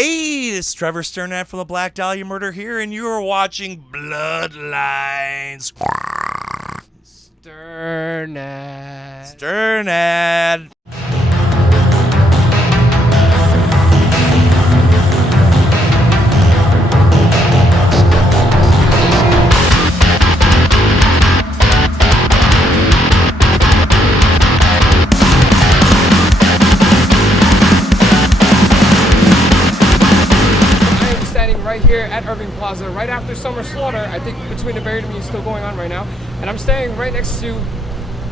Hey, it's Trevor Sternad from the Black Dahlia Murder here, and you're watching Bloodlines. Sternad. Right here at Irving Plaza, right after Summer Slaughter. I think Between the Buried and Me is still going on right now. And I'm staying right next to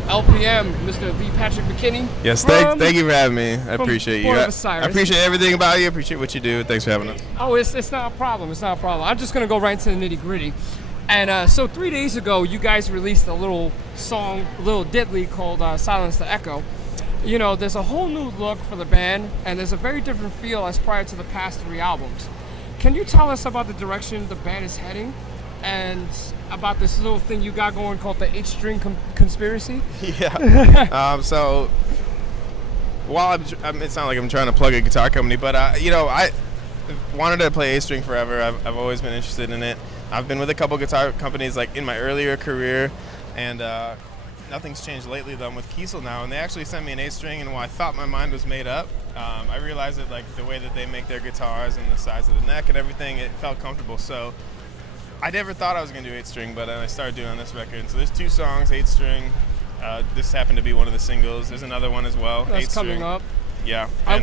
LPM, Mr. Lee Patrick McKinney. Yes, thank you for having me. I appreciate you. I Osiris. appreciate everything about you. I appreciate what you do. Thanks for having us. Oh, it's not a problem. It's not a problem. I'm just going to go right into the nitty gritty. And so 3 days ago, you guys released a little song, a little diddly called Silence the Echo. You know, there's a whole new look for the band, and there's a very different feel as prior to the past 3 albums. Can you tell us about the direction the band is heading and about this little thing you got going called the 8-string conspiracy? Yeah. So, while it's not like I'm trying to plug a guitar company, but, I wanted to play 8-string forever. I've always been interested in it. I've been with a couple guitar companies like in my earlier career, and nothing's changed lately though. I'm with Kiesel now, and they actually sent me an 8-string, and while I thought my mind was made up, I realized that like the way that they make their guitars and the size of the neck and everything, it felt comfortable. So I never thought I was going to do 8-string, but then I started doing on this record. And so there's 2 songs, 8-string. This happened to be one of the singles. There's another one as well. That's 8-string. coming up. Yeah. And,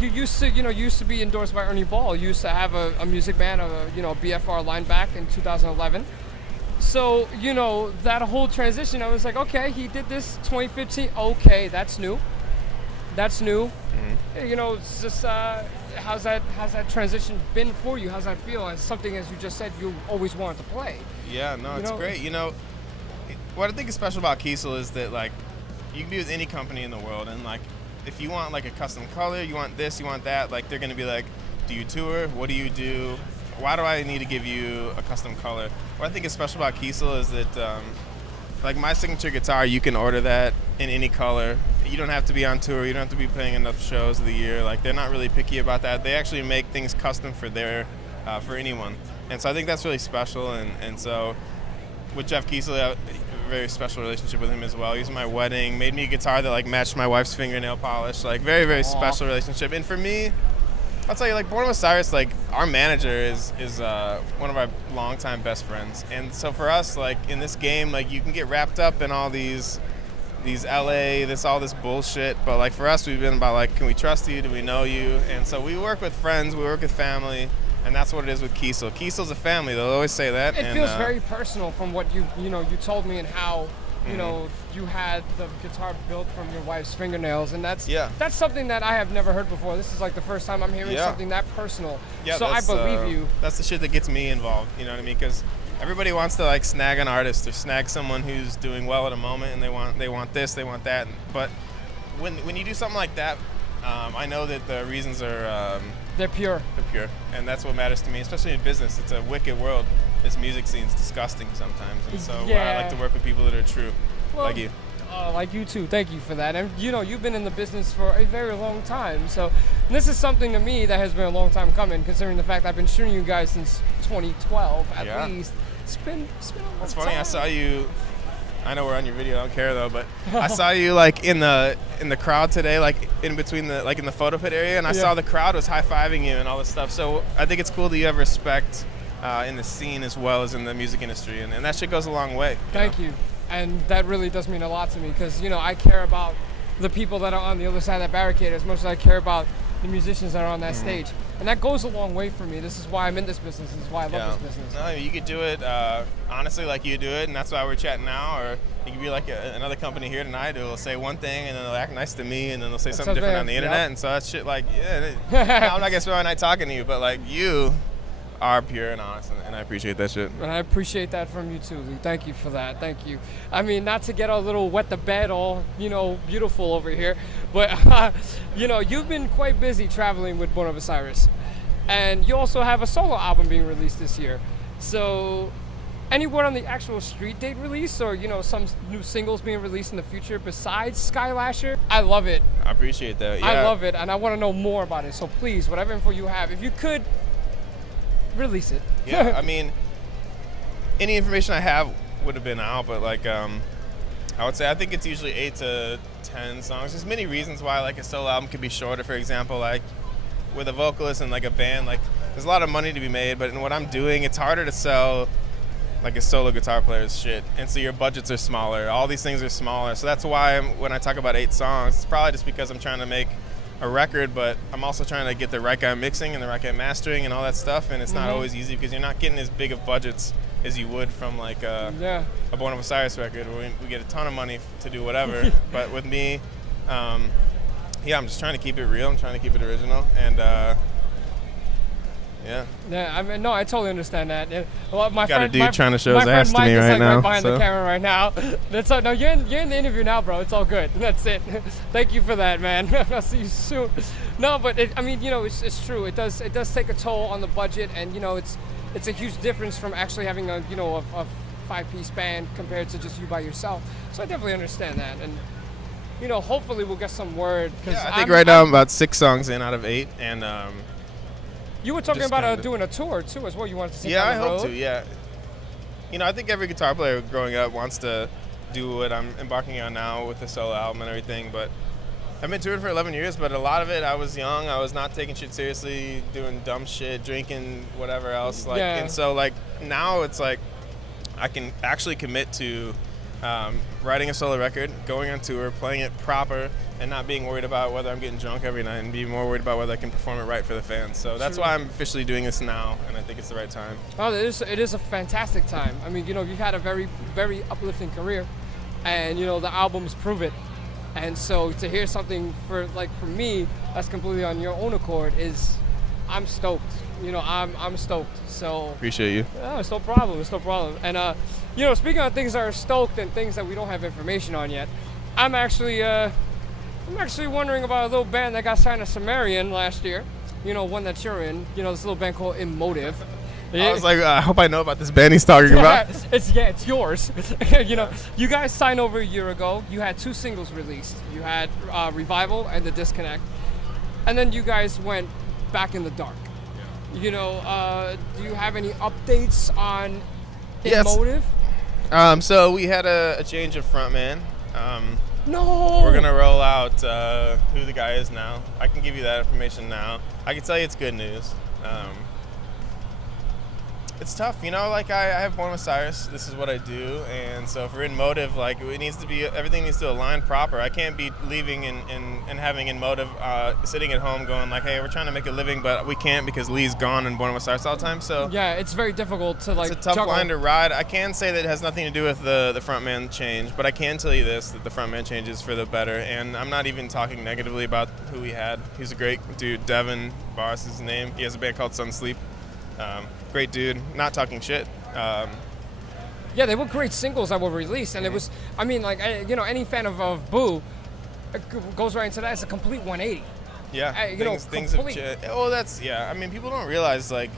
you used to be endorsed by Ernie Ball. You used to have a music band, BFR line back in 2011. So, that whole transition, I was like, okay, he did this 2015. Okay, that's new. Mm-hmm. It's just, how's that transition been for you? How's that feel? As something, as you just said, you always wanted to play. Yeah, no, it's great. What I think is special about Kiesel is that, like, you can be with any company in the world, and, like, if you want, like, a custom color, you want this, you want that, like, they're going to be like, do you tour? What do you do? Why do I need to give you a custom color? What I think is special about Kiesel is that, like my signature guitar, you can order that in any color. You don't have to be on tour. You don't have to be playing enough shows of the year. Like, they're not really picky about that. They actually make things custom for for anyone. And so I think that's really special. And so with Jeff Kiesel, I have a very special relationship with him as well. He was at my wedding, made me a guitar that like matched my wife's fingernail polish. Like, very, very special relationship. And for me, I'll tell you, like, Born of Osiris, like, our manager is one of our longtime best friends. And so for us, like, in this game, like, you can get wrapped up in all these LA, all this bullshit. But, like, for us, we've been about, like, can we trust you? Do we know you? And so we work with friends, we work with family, and that's what it is with Kiesel. Kiesel's a family, they'll always say that. It feels very personal from what you told me, and how you had the guitar built from your wife's fingernails, and that's something that I have never heard before. This is like the first time I'm hearing something that personal. Yeah, so I believe you. That's the shit that gets me involved. You know what I mean? Because everybody wants to like snag an artist or snag someone who's doing well at a moment, and they want this, they want that. But when you do something like that, I know that the reasons are they're pure. They're pure, and that's what matters to me, especially in business. It's a wicked world. This music scene's disgusting sometimes, and so I like to work with people that are true, like you. Like you too. Thank you for that. And you've been in the business for a very long time. So this is something to me that has been a long time coming, considering the fact I've been shooting you guys since 2012 at least. It's been a long time. It's funny. I saw you. I know we're on your video. I don't care though, but I saw you like in the crowd today, like in between in the photo pit area, and I saw the crowd was high-fiving you and all this stuff. So I think it's cool that you have respect in the scene as well as in the music industry, and that shit goes a long way. Thank you. And that really does mean a lot to me, because I care about the people that are on the other side of that barricade as much as I care about the musicians that are on that stage. And that goes a long way for me. This is why I'm in this business. This is why I love this business. No, you could do it honestly like you do it, and that's why we're chatting now. Or you could be like another company here tonight who will say one thing, and then they'll act nice to me, and then they'll say something different on the internet. And so that's shit like, I'm not going to spend my night talking to you, but like you are pure and honest, and I appreciate that shit. And I appreciate that from you too, Lee. Thank you for that. Thank you. I mean, not to get a little wet the bed all, beautiful over here, but, you've been quite busy traveling with Born of Osiris. And you also have a solo album being released this year. So Any word on the actual street date release, or some new singles being released in the future besides Skylasher? I love it. I appreciate that. Yeah. I love it, and I want to know more about it. So please, whatever info you have, if you could, release it. Yeah, I mean, any information I have would have been out, but like I would say I think it's usually 8 to 10 songs. There's many reasons why like a solo album could be shorter. For example, like with a vocalist and like a band, like there's a lot of money to be made, but in what I'm doing, it's harder to sell like a solo guitar player's shit, and so your budgets are smaller. All these things are smaller, so that's why when I talk about 8 songs, it's probably just because I'm trying to make a record, but I'm also trying to get the right guy mixing and the right guy mastering and all that stuff, and it's not always easy because you're not getting as big of budgets as you would from like a Born of Osiris record where we get a ton of money to do whatever. But with me, I'm just trying to keep it real. I'm trying to keep it original, and Yeah, I mean, no, I totally understand that. Well, my got friend, a dude trying to show my his friend ass to Mike me is right like now. right behind the camera right now. That's no, you're in the interview now, bro. It's all good. That's it. Thank you for that, man. I'll see you soon. No, but I mean, it's true. It does take a toll on the budget, and it's a huge difference from actually having a 5-piece band compared to just you by yourself. So I definitely understand that, and hopefully we'll get some word. I think right now I'm about 6 songs in out of 8, and you were talking just about kinda- doing a tour too, as well. You wanted to see. yeah, I down the hope road? to. Yeah, I think every guitar player growing up wants to do what I'm embarking on now with the solo album and everything. But I've been touring for 11 years, but a lot of it I was young. I was not taking shit seriously, doing dumb shit, drinking, whatever else. And so like now it's like I can actually commit to writing a solo record, going on tour, playing it proper, and not being worried about whether I'm getting drunk every night, and be more worried about whether I can perform it right for the fans. So that's why I'm officially doing this now, and I think it's the right time. Oh, it is a fantastic time. I mean, you've had a very, very uplifting career, and the albums prove it. And so to hear something for me that's completely on your own accord I'm stoked. I'm stoked. So Appreciate you. oh, it's no problem. It's no problem. And speaking of things that are stoked and things that we don't have information on yet, I'm actually wondering about a little band that got signed to Sumerian last year. One that you're in. This little band called Emotive. I was like, I hope I know about this band he's talking about. It's yours. You guys signed over a year ago. You had 2 singles released. You had Revival and The Disconnect, and then you guys went back in the dark. Do you have any updates on Emotive? So we had a change of frontman. No. We're gonna roll out who the guy is now. I can give you that information now. I can tell you it's good news. It's tough, like I have Born of Osiris. This is what I do, and so for Emotive, like everything needs to align proper. I can't be leaving and having Emotive sitting at home going like, hey, we're trying to make a living, but we can't because Lee's gone and Born of Osiris all the time. So yeah, it's very difficult to it's a tough juggle. line to ride. I can say that it has nothing to do with the frontman change, but I can tell you this, that the frontman change is for the better, and I'm not even talking negatively about who we had. He's a great dude. Devin Barrs is his name. He has a band called Sun Sleep. Great dude, not talking shit. Yeah, they were great singles that were released, and it was, I mean, like, any fan of Boo goes right into that. It's a complete 180. Yeah, things have changed. Oh, that's, I mean, people don't realize, like,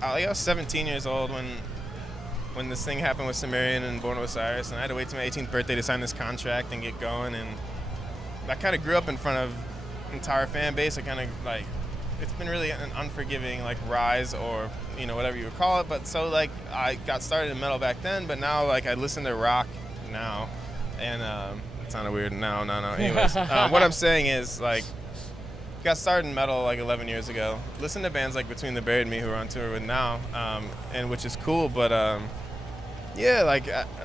I was 17 years old when this thing happened with Sumerian and Born of Osiris, and I had to wait till my 18th birthday to sign this contract and get going, and I kind of grew up in front of an entire fan base. I kind of, like, it's been really an unforgiving rise, or whatever you would call it. But so I got started in metal back then, but now I listen to rock now, and it sounded weird. No. Anyways, what I'm saying is got started in metal 11 years ago. Listen to bands like Between the Buried and Me, who we're on tour with now, and which is cool. But I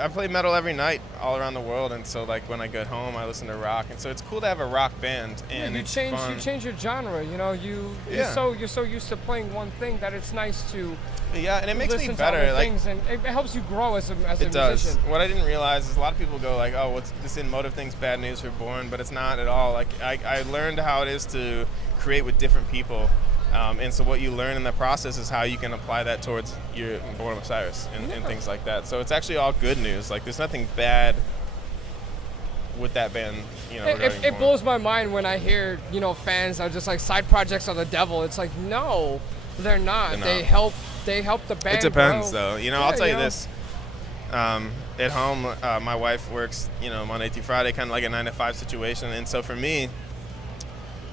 play metal every night all around the world, and so when I get home, I listen to rock, and so it's cool to have a rock band. And you change your genre. You're so used to playing one thing that it's nice to. Yeah, and it makes me listen to better. other things, and it helps you grow as a musician. It does. What I didn't realize is a lot of people go oh, what's this Emotive thing's bad news for Born, but it's not at all. I learned how it is to create with different people. And so what you learn in the process is how you can apply that towards your Born of Osiris and things like that. So it's actually all good news. There's nothing bad with that band. It blows my mind when I hear fans are just side projects are the devil. It's no, They're not. They're not. They help the band. It depends, grow. though. Yeah, I'll tell you this. At home, my wife works, Monday through Friday, kind of like a 9-to-5 situation. And so for me,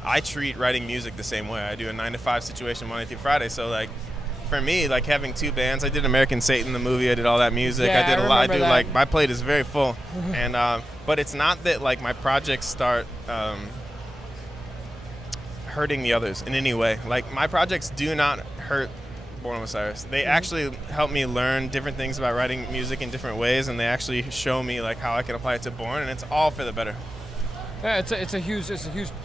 I treat writing music the same way. I do a 9-to-5 situation Monday through Friday. So, like, for me, like, having 2 bands, I did American Satan, the movie. I did all that music. Yeah, I did a lot. remember that. Like, my plate is very full. And but it's not that, like, my projects start hurting the others in any way. Like, my projects do not hurt Born of Osiris. They actually help me learn different things about writing music in different ways, and they actually show me like how I can apply it to Born, and it's all for the better. Yeah, it's a huge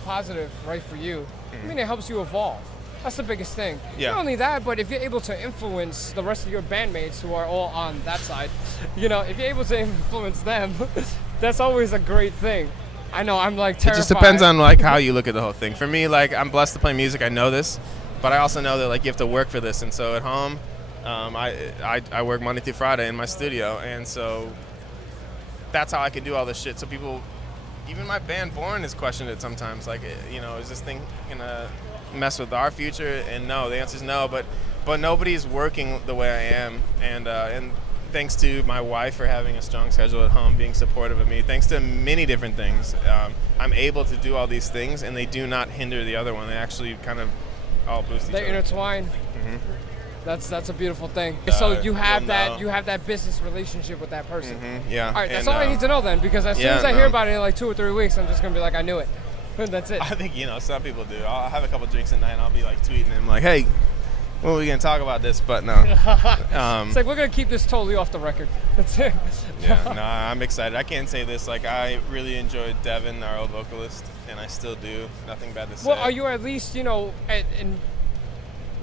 positive, right, for you. I mean, it helps you evolve. That's the biggest thing. Yeah. Not only that, but if you're able to influence the rest of your bandmates who are all on that side, if you're able to influence them, that's always a great thing. I know, I'm like terrified. It just depends on like how you look at the whole thing. For me, like, I'm blessed to play music. I know this. But I also know that like you have to work for this, and so at home, I work Monday through Friday in my studio, and so that's how I can do all this shit. So people, even my band Born, has questioned it sometimes. Like, is this thing gonna mess with our future? And no, the answer is no. But nobody's working the way I am, and thanks to my wife for having a strong schedule at home, being supportive of me. Thanks to many different things, I'm able to do all these things, and they do not hinder the other one. They actually kind of all boost each other. They intertwine. Mm-hmm. That's a beautiful thing. So you have well, you have that business relationship with that person. Mm-hmm. Yeah. All right, that's and, all I need to know then, because as soon as I hear about it in like 2 or 3 weeks, I'm just gonna be like, I knew it. That's it. I think some people do. I'll have a couple drinks at night, and I'll be like tweeting him like, "Hey, when are we gonna talk about this?" But no. It's like, we're gonna keep this totally off the record. That's it. Yeah. No, I'm excited. I can't say this. Like, I really enjoyed Devin, our old vocalist, and I still do. Nothing bad to say. Well, are you at least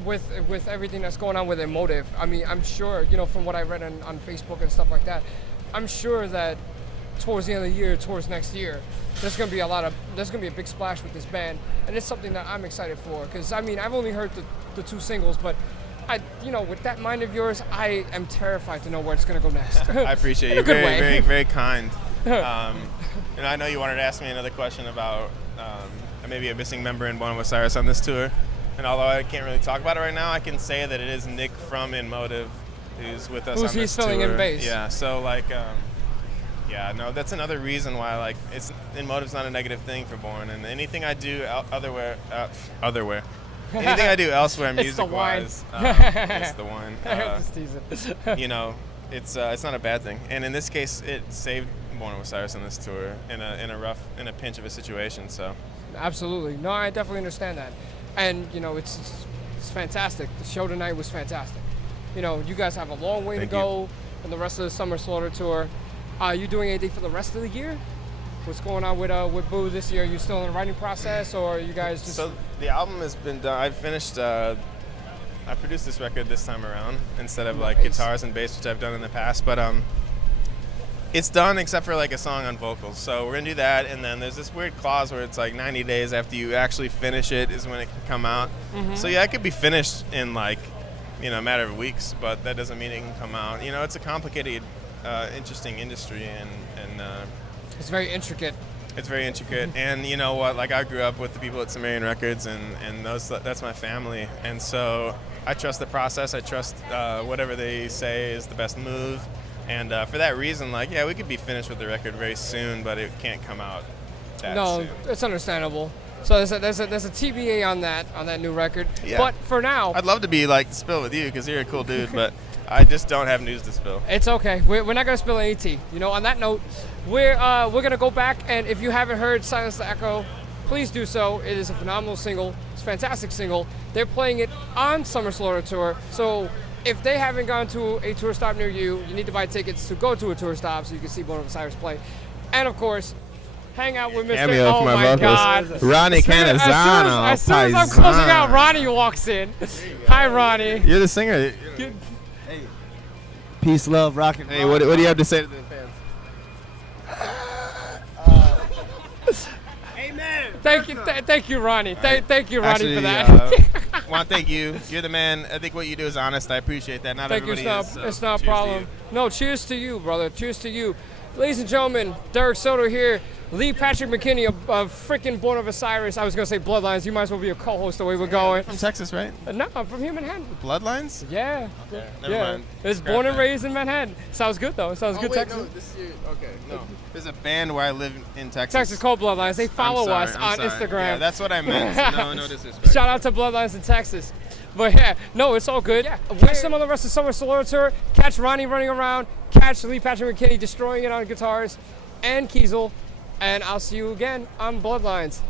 with everything that's going on with Emotive? I mean, I'm sure, from what I read on Facebook and stuff like that, I'm sure that towards the end of the year, towards next year, there's gonna be a big splash with this band, and it's something that I'm excited for. Because I mean, I've only heard the 2 singles, but with that mind of yours, I am terrified to know where it's gonna go next. I appreciate you. In a good Very, way. very, very kind. And I know you wanted to ask me another question about maybe a missing member in Born of Osiris on this tour. And although I can't really talk about it right now, I can say that it is Nick from Emotive who's with us on this tour. He's filling in bass. Yeah, so like, that's another reason why like Emotive's not a negative thing for Born. And anything I do anything I do elsewhere music-wise, it's the one. Just tease it. It's not a bad thing. And in this case, it saved Born of Osiris on this tour in a pinch of a situation. So. Absolutely. No, I definitely understand that. And, it's fantastic. The show tonight was fantastic. You guys have a long way to go in the rest of the Summer Slaughter tour. Are you doing anything for the rest of the year? What's going on with Boo this year? Are you still in the writing process, or are you guys just... So the album has been done. I finished... I produced this record this time around instead of like guitars and bass, which I've done in the past. But it's done except for like a song on vocals. So we're gonna do that, and then there's this weird clause where it's like 90 days after you actually finish it is when it can come out. Mm-hmm. So yeah, it could be finished in like a matter of weeks, but that doesn't mean it can come out. It's a complicated, interesting industry, and it's very intricate. It's very intricate, and you know what? Like, I grew up with the people at Sumerian Records, and that's my family, and so I trust the process. I trust whatever they say is the best move. And for that reason, like, yeah, we could be finished with the record very soon, but it can't come out that soon. No, it's understandable. So there's a TBA on that new record. Yeah. But for now, I'd love to be like spill with you because you're a cool dude, but I just don't have news to spill. It's okay. We're not gonna spill any tea. On that note, we're gonna go back, and if you haven't heard "Silence the Echo," please do so. It is a phenomenal single. It's a fantastic single. They're playing it on Summer Slaughter tour, so. If they haven't gone to a tour stop near you, you need to buy tickets to go to a tour stop so you can see Born of Osiris play. And of course, hang out with Mr. Cameo Oh for my my vocals. God. Ronnie Canizano. As soon as I'm closing out, Ronnie walks in. Hi, Ronnie. You're the singer. Hey. Peace, love, rock and roll. Hey, what do you have to say to the fans? Amen. Thank you, Ronnie. Thank you, Ronnie, Actually, for that. I want to thank you. You're the man. I think what you do is honest. I appreciate that. Not Thank you. everybody is. It's not a cheers to problem. you. No, cheers to you, brother. Cheers to you. Ladies and gentlemen, Derek Soto here. Lee Patrick McKinney, a freaking born of Osiris. I was going to say Bloodlines. You might as well be a co-host the way we're going. From Texas, right? No, I'm from here in Manhattan. Bloodlines? Yeah. Okay, never mind. It's Scrap born and that. raised in Manhattan. Sounds good, though. It sounds good, wait, Texas. no, this year, okay, no. There's a band where I live in Texas. Texas called Bloodlines. They follow I'm us sorry, on I'm sorry. Instagram. Yeah, that's what I meant. No disrespect. Shout out to Bloodlines in Texas. But yeah, no, it's all good. Yeah. Catch them on the rest of Summer Solar Tour. Catch Ronnie running around. Catch Lee Patrick McKinney destroying it on guitars. And Kiesel. And I'll see you again on Bloodlines.